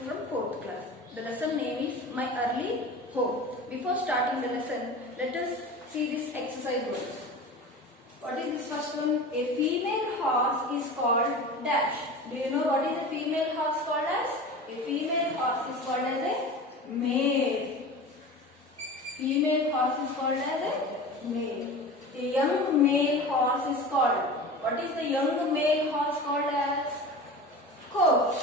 from 4th class. The lesson name is My Early Home. Before starting the lesson, let us see this exercise words. What is this first one? A female horse is called dash. Do you know what is a female horse called as? A female horse is called as a mare. Female horse is called as a mare. A young male horse is called. What is the young male horse called as? Colt.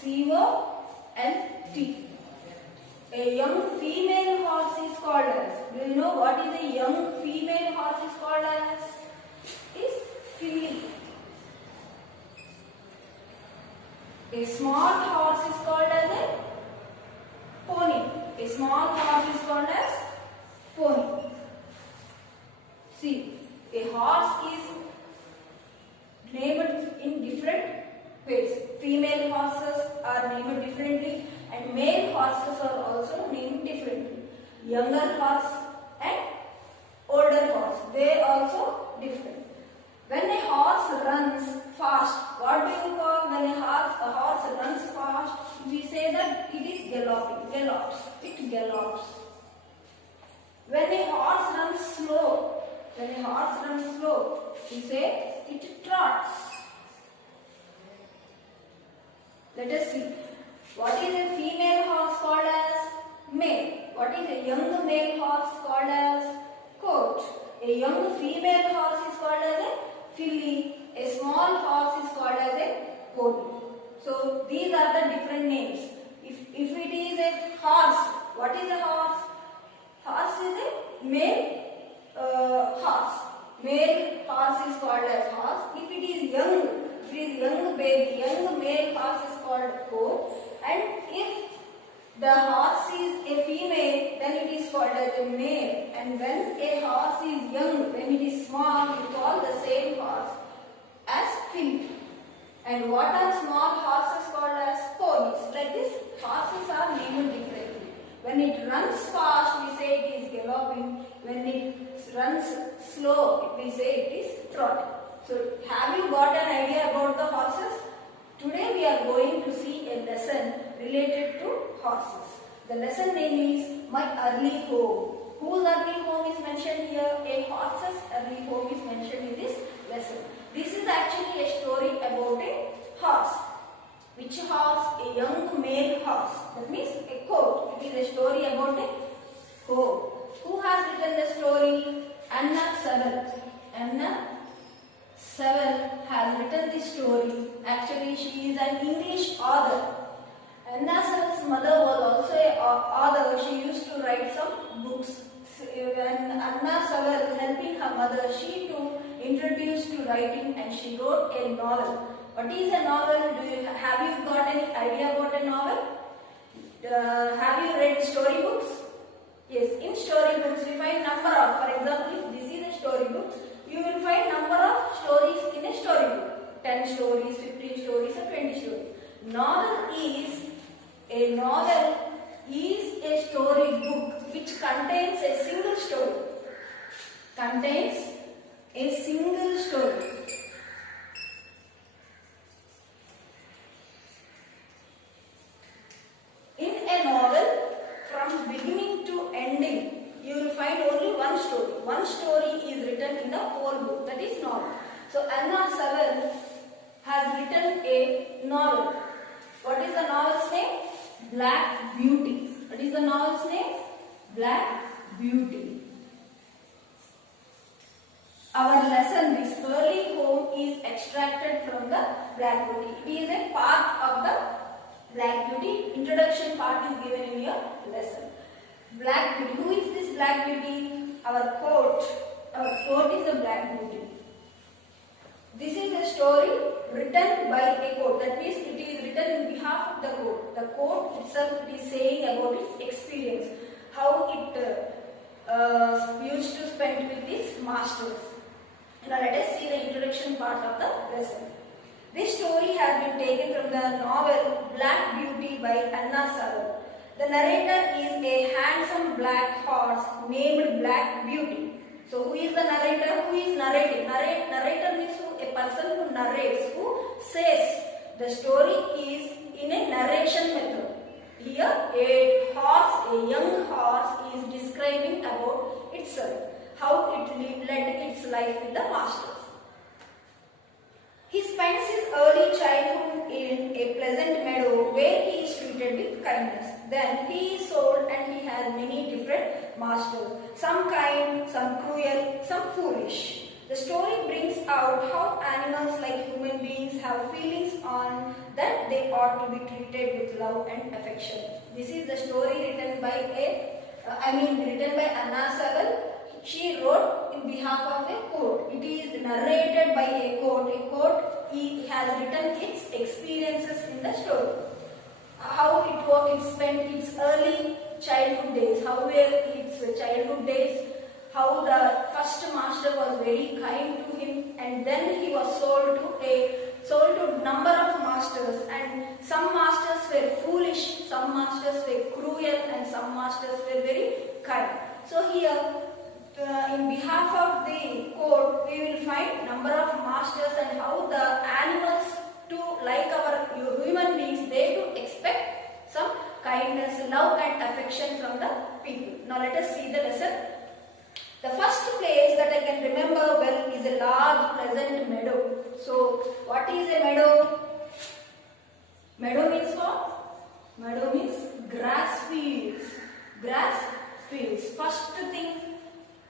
C-O-L-T. A young female horse is called as. Do you know what is a young female horse is called as? Is filly. A small horse is called as a pony. A small horse is called as pony. See, a horse is named in different ways. Female horses are named differently and male horses are also named differently. Younger horse and older horse, they are also different. When a horse runs fast, what do you call when a horse runs fast? We say that it is galloping, gallops, it gallops. When a horse runs slow, we say it trots. Let us see. What is a female horse called as? Male. What is a young male horse called as? Colt. A young female horse is called as a filly. A small horse is called as a pony. So these are the different names. If it is a horse, what is a horse? Horse is a male horse. Male horse is called as horse. If it is young baby, young male horse is called colt. And if the horse is a female, then it is called as a male. And when a horse is young, when it is small, we call the same horse as filly. And what are small horses called as? Ponies. Like this, horses are named differently. When it runs fast, we say it is galloping. When it runs slow, we say it is trotting. So, have you got an idea about the horses? Today we are going to see a lesson related to horses. The lesson name is My Early Home. Whose early home is mentioned here? A horse's early home is mentioned in this lesson. This is actually a story about a horse. Which horse? A young male horse. That means a colt. It is a story about a colt. Who has written the story? Anna Sewell has written this story. Actually, she is an English author. Anna Sewell's mother was also an author. She used to write some books. When Anna Sewell helping her mother, she too introduced to writing and she wrote a novel. What is a novel? Have you got any idea about a novel? Have you read storybooks? Yes, in storybooks we find number of, for example, if this is a storybook, you will find number of stories in a storybook. 10 stories, 15 stories or 20 stories. Novel is a storybook which contains a single story. In a novel, from beginning to ending, you will find only one story. One story is written in the whole book, that is novel. So Anna Sewell has written a novel. What is the novel's name? Black Beauty. What is the novel's name? Black Beauty. Our lesson, this early home, is extracted from the Black Beauty. It is a part of the Black Beauty. Introduction part is given in your lesson. Black Beauty. Who is this Black Beauty? Our court. Our court is a Black Beauty. This is a story written by a court. That means it is written in behalf of the court. The court itself is saying about its experience, how it used to spend with its masters. Now let us see the introduction part of the lesson. This story has been taken from the novel Black Beauty by Anna Sewell. The narrator is a handsome black horse named Black Beauty. So who is the narrator? Who is narrating? Narrator means a person who narrates, who says. The story is in a narration method. Here a horse, a young horse is describing about itself, how it led its life with the masters. He spends his early childhood in a pleasant meadow where he is treated with kindness. Then he is sold and he has many different masters, some kind, some cruel, some foolish. The story brings out how animals like human beings have feelings on that they ought to be treated with love and affection. This is the story written by Anna Sewell. She wrote in behalf of a court. It is narrated by a court. A court has written its experiences in the story. How it spent its early childhood days, how were its childhood days, how the first master was very kind to him, and then he was sold to number of masters, and some masters were foolish, some masters were cruel, and some masters were very kind. So here, in behalf of the court, we will find number of masters and how the animals too, like our human beings, they do expect some kindness, love and affection from the people. Now let us see the lesson. The first place that I can remember well is a large pleasant meadow. So what is a meadow? Meadow means what? Meadow means grass fields. Grass fields. First thing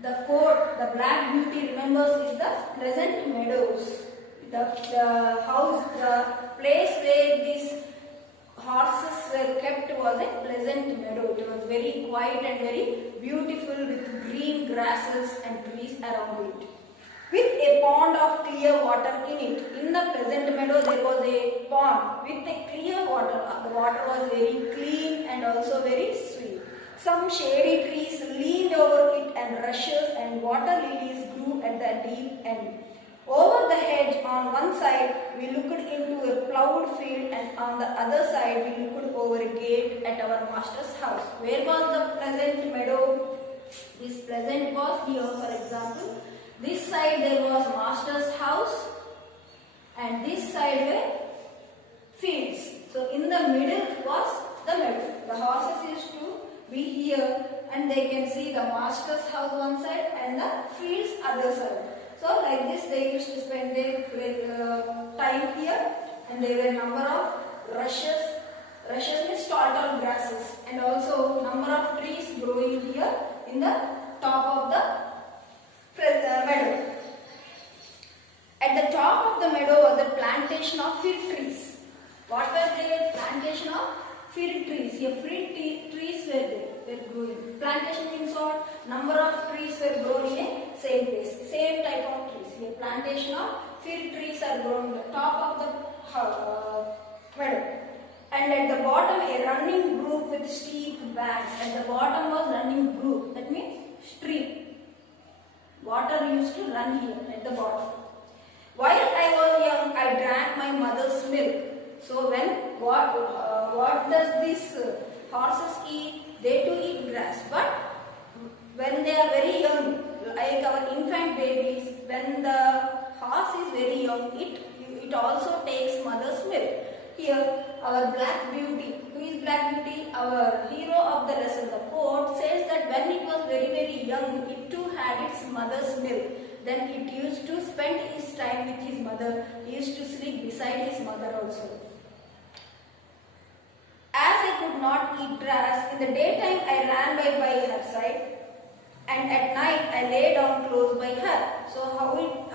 the court, the Black Beauty remembers is the pleasant meadows. The house, the place where these horses were kept was a pleasant meadow. It was very quiet and very beautiful with green grasses and trees around it, with a pond of clear water in it. In the pleasant meadow there was a pond with a clear water. The water was very clean and also very sweet. Some shady trees leaned over it and rushes and water lilies grew at the deep end. Over the hedge on one side we looked into a ploughed field, and on the other side we looked over a gate at our master's house. Where was the pleasant meadow? This pleasant was here, for example. This side there was master's house and this side were fields. So in the middle was the meadow. The horses used to be here and they can see the master's house one side and the fields other side. So like this they used to spend their time here, and there were number of rushes. Rushes means tall grasses, and also number of trees growing here in the top of the meadow. At the top of the meadow was a plantation of fig trees. What were they? Plantation of fig trees. Here fig trees were there. Were growing. Plantation means what? Number of trees were grown in a same place, same type of trees. Here plantation of fig trees are grown at the top of the meadow. And at the bottom a running brook with steep banks. At the bottom was running brook. That means stream. Water used to run here at the bottom. While I was young, I drank my mother's milk. So when what does these horses eat? They too eat grass. But when they are very young, like our infant babies, when the horse is very young, it also takes mother's milk. Here, our Black Beauty. Who is Black Beauty? Our hero of the lesson. The quote says that when it was very young, it too had its mother's milk. Then it used to spend his time with his mother. He used to sleep beside his mother also. As I could not eat grass, in the daytime I ran by her side, and at night I lay down close by her. So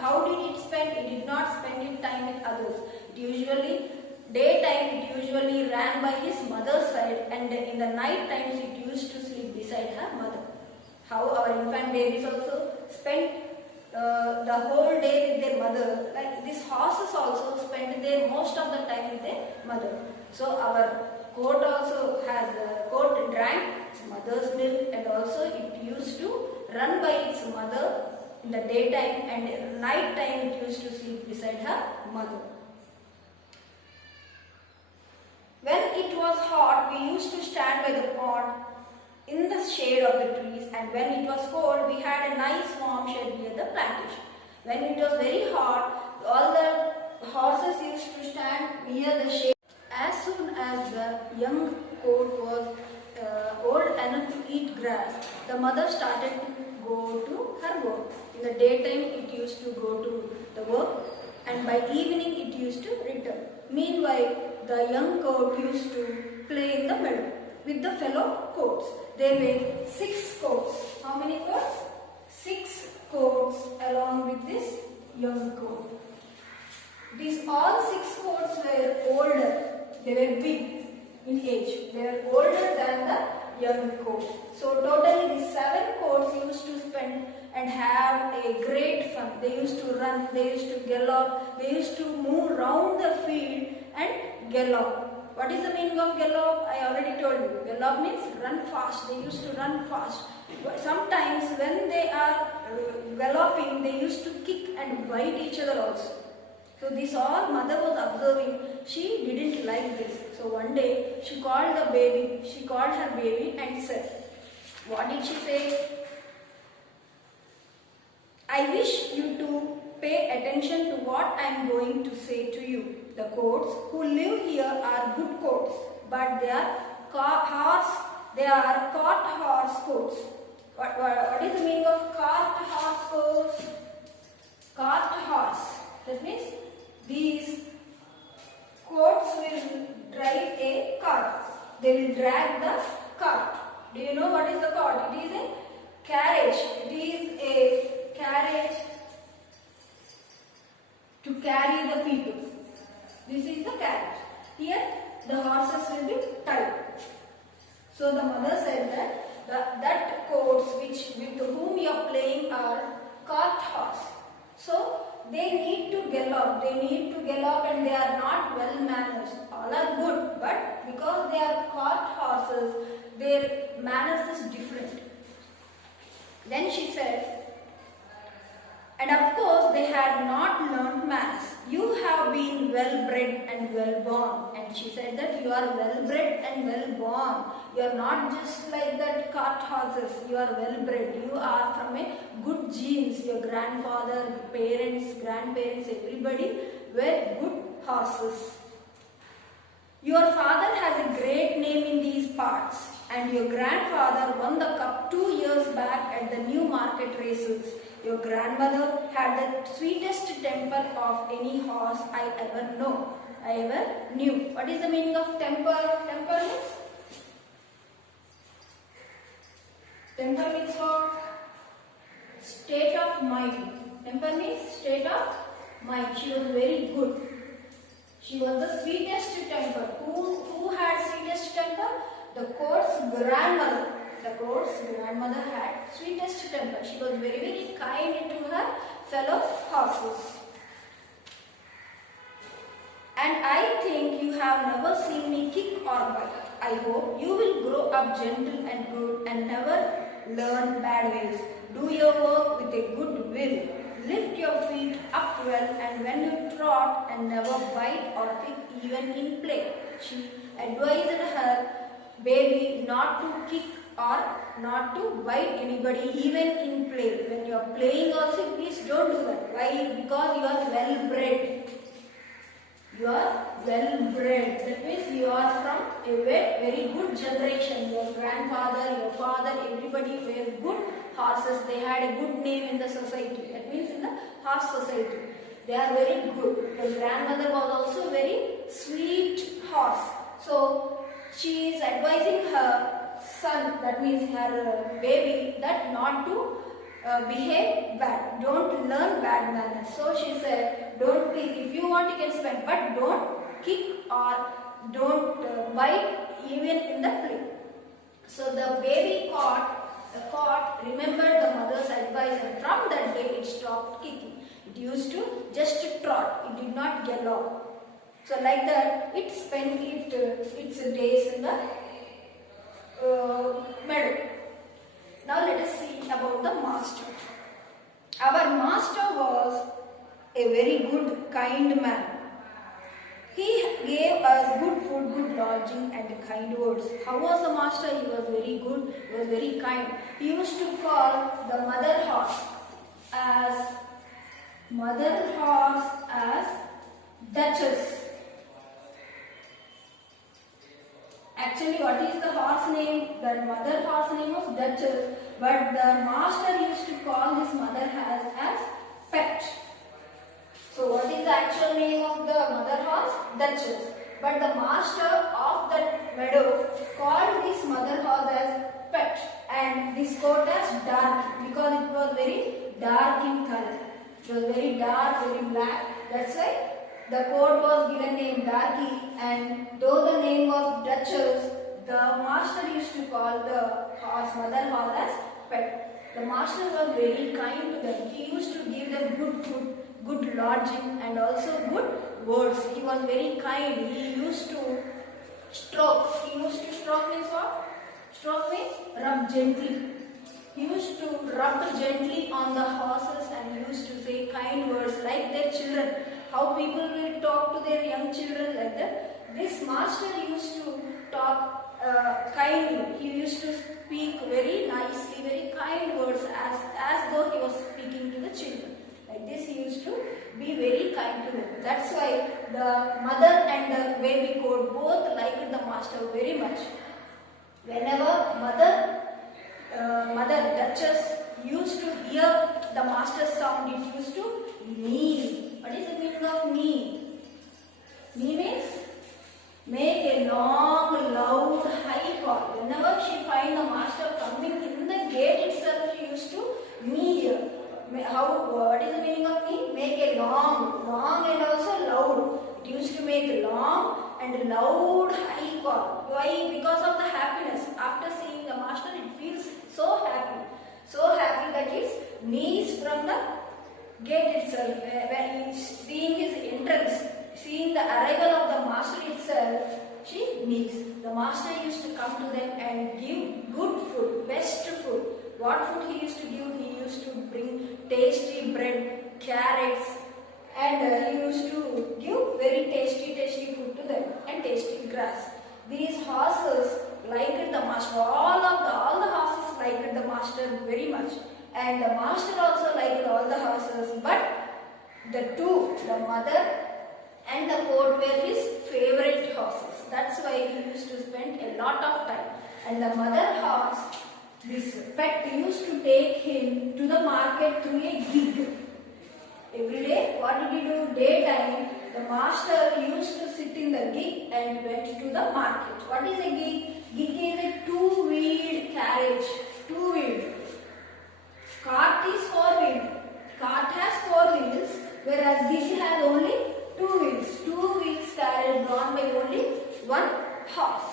how did it spend? It did not spend its time with others. Daytime it usually ran by his mother's side, and in the night times it used to sleep beside her mother. How our infant babies also spent the whole day with their mother. Like these horses also spend their most of the time with their mother. So our goat also has goat drank its mother's milk, and also it used to run by its mother in the daytime, and in night time it used to sleep beside her mother. When it was hot, we used to stand by the pond in the shade of the trees, and when it was cold, we had a nice warm shed near the plantation. When it was very hot, all the horses used to stand near the shade. As soon as the young goat was old enough to eat grass, the mother started to go to her work. In the daytime it used to go to the work, and by evening it used to return. Meanwhile, the young goat used to play in the meadow with the fellow goats. There were 6 goats. How many goats? 6 goats along with this young goat. These all 6 goats were older. They were big in age. They were older than the young goat. So totally these 7 goats used to spend and have a great fun. They used to run, they used to gallop, they used to move round the field and gallop. What is the meaning of gallop? I already told you. Gallop means run fast. They used to run fast. But sometimes when they are galloping, they used to kick and bite each other also. So this all mother was observing. She didn't like this. So one day she called the baby. She called her baby and said, what did she say? I wish you to pay attention to what I am going to say to you. The goats who live here are good goats, but they are caught horse goats. What is the meaning of caught horse goats? Caught horse. That means these goats will drive a cart. They will drag the cart. Do you know what is the cart? It is a carriage. It is a carriage to carry the people. This is the carriage. Here the horses will be tied. So the mother said that goats with whom you are playing are cart horse. So they need to gallop. They need to gallop and they are not well managed. All are good, but because they are cart horses, their manners is different. Then she said, and of course they had not learned manners. You have been well bred and well born. And she said that you are well bred and well born. You are not just like that cart horses. You are well bred. You are from a good genes. Your grandfather, parents, grandparents, everybody were good horses. Your father has a great name in these parts, and your grandfather won the cup 2 years back at the New Market races. Your grandmother had the sweetest temper of any horse I ever knew. What is the meaning of temper? Temper means? Temper means what? State of mind. Temper means state of mind. She was very good. She was the sweetest temper. Who had sweetest temper? The goat's grandmother. The goat's grandmother had sweetest temper. She was very, very kind to her fellow horses. And I think you have never seen me kick or bite. I hope you will grow up gentle and good and never learn bad ways. Do your work with a good will. Lift your feet up well, and when you trot, and never bite or kick even in play. She advised her baby not to kick or not to bite anybody even in play. When you are playing also, please don't do that. Why? Because you are well bred. You are well bred. That means you are from a very good generation. Your grandfather, your father, everybody were good horses. They had a good name in the society. That means in the horse society. They are very good. Your grandmother was also very sweet horse. So she is advising her son, that means her baby, that not to behave bad. Don't learn bad manners. So she said, don't please, if you want you can spend, but don't kick or don't bite even in the play. So the baby caught remembered the mother's advice, and from that day it stopped kicking. It used to just trot. It did not gallop. So like that it spent its days in the meadow. Now let us see about the master. Our master was a very good, kind man. He gave us good food, good lodging and kind words. How was the master? He was very good, he was very kind. He used to call the mother horse as Duchess. Actually, what is the horse name? The mother horse name was Duchess, but the master used to call this mother as Pet. So what is the actual name of the mother horse? Duchess. But the master of that meadow called this mother horse as Pet, and this coat as dark because it was very dark in color. It was very dark, very black. That's why the coat was given name Darky, and though the name was Duchess, the master used to call the horse, mother horse as Pet. The master was very kind to them. He used to give them good food, good lodging, and also good words. He was very kind. He used to stroke. He used to stroke means what? Stroke means rub gently. He used to rub gently on the horses and used to say kind words like their children. How people will talk to their young children like that. This master used to talk kindly. He used to speak very nicely, very kind words as though he was speaking to the children. Like this he used to be very kind to them. That's why the mother and the baby goat both liked the master very much. Whenever mother Duchess used to hear the master's sound, it used to kneel. What is the meaning of kneel? Kneel means make a long, loud, high call. Whenever she find the master coming in the gate itself, she used to kneel. What is the meaning of kneel? Make a long and also loud. It used to make a long and loud high call. Why? Because of the happiness. After seeing the master, it feels so happy. So happy that it knees from the gate itself. When seeing his entrance, seeing the arrival of the master itself, she kneels. The master used to come to them and give good food, best food. What food he used to give? He used to bring tasty bread, carrots, and he used to give very tasty food to them and tasty grass. These horses liked the master. All the horses liked the master very much, and the master also liked all the horses. But the mother and the goat were his favorite horses. That's why he used to spend a lot of time. And the mother horse, this Pet, used to take him to the market through a gig. Every day, what did he do? Daytime, the master used to sit in the gig and went to the market. What is a gig? Gig is a two-wheeled carriage. Two-wheeled. Cart is four-wheeled. Cart has four wheels, whereas gig has only two wheels. Two wheels carriage drawn by only one horse.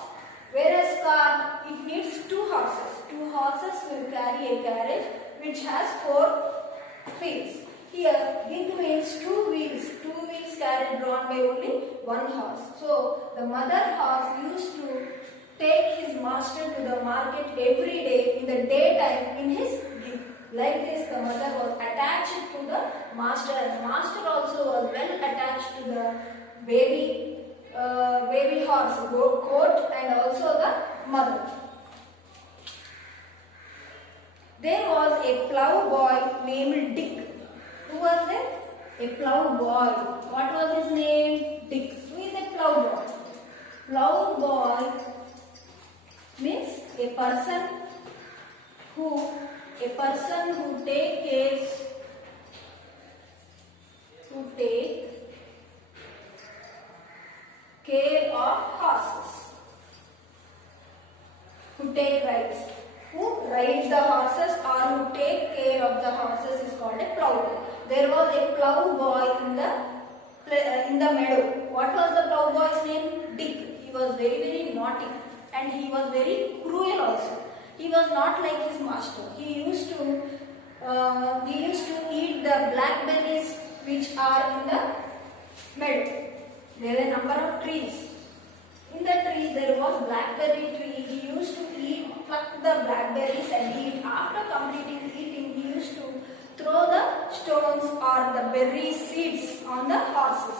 Whereas cart, it needs two horses. Two horses will carry a carriage which has four wheels. Here, gig means two wheels carried drawn by only one horse. So, the mother horse used to take his master to the market every day in the daytime in his gig. Like this, the mother was attached to the master, and the master also was well attached to the baby horse, goat, and also the mother. There was a plough boy named Dick. Who was there? A plough boy. What was his name? Dick. Who is a plough boy? Plough boy means a person who take care of horses. Who take rides. Who rides the horses or who take care of the horses is called a plough boy. There was a plough boy in the meadow. What was the plough boy's name? Dick. He was very naughty, and he was very cruel also. He was not like his master. He used to eat the blackberries which are in the meadow. There were a number of trees. In the tree there was blackberry tree. He used to pluck the blackberries and eat. After completing eating, he used to throw the stones or the berry seeds on the horses.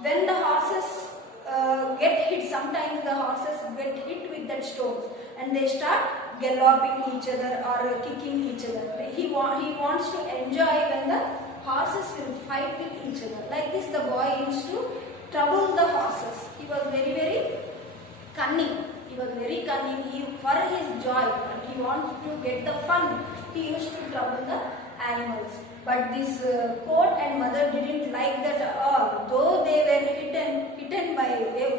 When the horses get hit, sometimes the horses get hit with that stones and they start galloping each other or kicking each other. He wants to enjoy when the horses will fight with each other. Like this, the boy used to trouble the horses. He was very cunning. He was very cunning. For his joy, he wanted to get the fun. He used to trouble the animals. But this coat and mother didn't like that at all. Though they were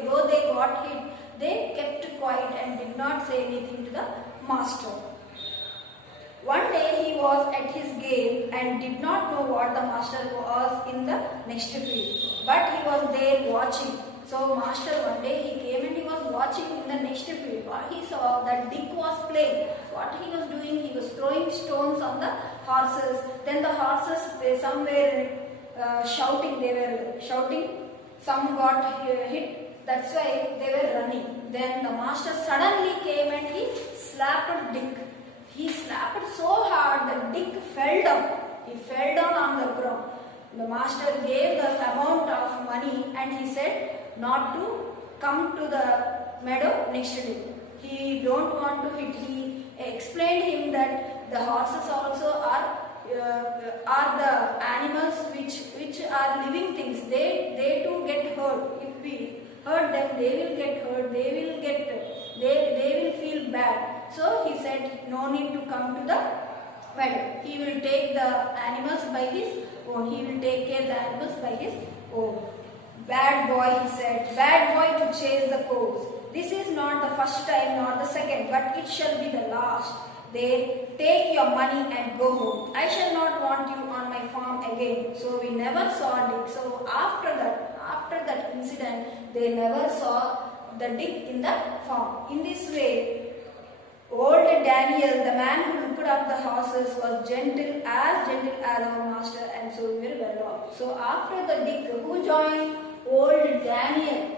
though they got hit, they kept quiet and did not say anything to the master. One day he was at his game and did not know what the master was in the next field. But he was there watching. So master one day he came and he was watching in the next field. What he saw that Dick was playing. What he was doing, he was throwing stones on the horses. Then the horses, some were shouting. They were shouting. Some got hit. That's why they were running. Then the master suddenly came and he slapped Dick. He slapped so hard that Dick fell down. He fell down on the ground. The master gave the amount of money and he said not to come to the meadow next day. He don't want to hit. He explained him that the horses also are the animals which are living things. They too get hurt. If we hurt them, they will get hurt. They will feel bad. So he said, no need to come to the meadow. He will take the animals by his own. He will take care of the animals by his own. Bad boy, he said, bad boy to chase the cows. This is not the first time nor the second, but it shall be the last. They take your money and go home. I shall not want you on my farm again. So we never saw Dick. So after that incident, they never saw the Dick in the farm. In this way, old Daniel, the man who looked after the horses, was gentle as our master, and so we will well off. So after the Dick, who joined? Old Daniel.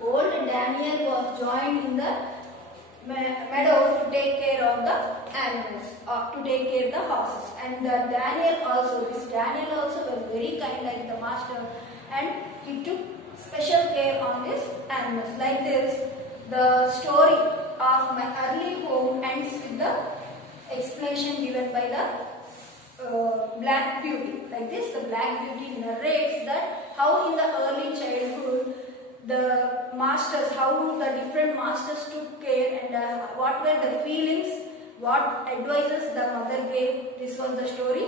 Old Daniel was joined in the meadows to take care of the animals, to take care of the horses. And Daniel also was very kind like the master, and he took special care on these animals. Like this, the story of my early home ends with the explanation given by the Black Beauty. Like this, the Black Beauty narrates that how in the early childhood the masters, how the different masters took care and what were the feelings, what advices the mother gave. This was the story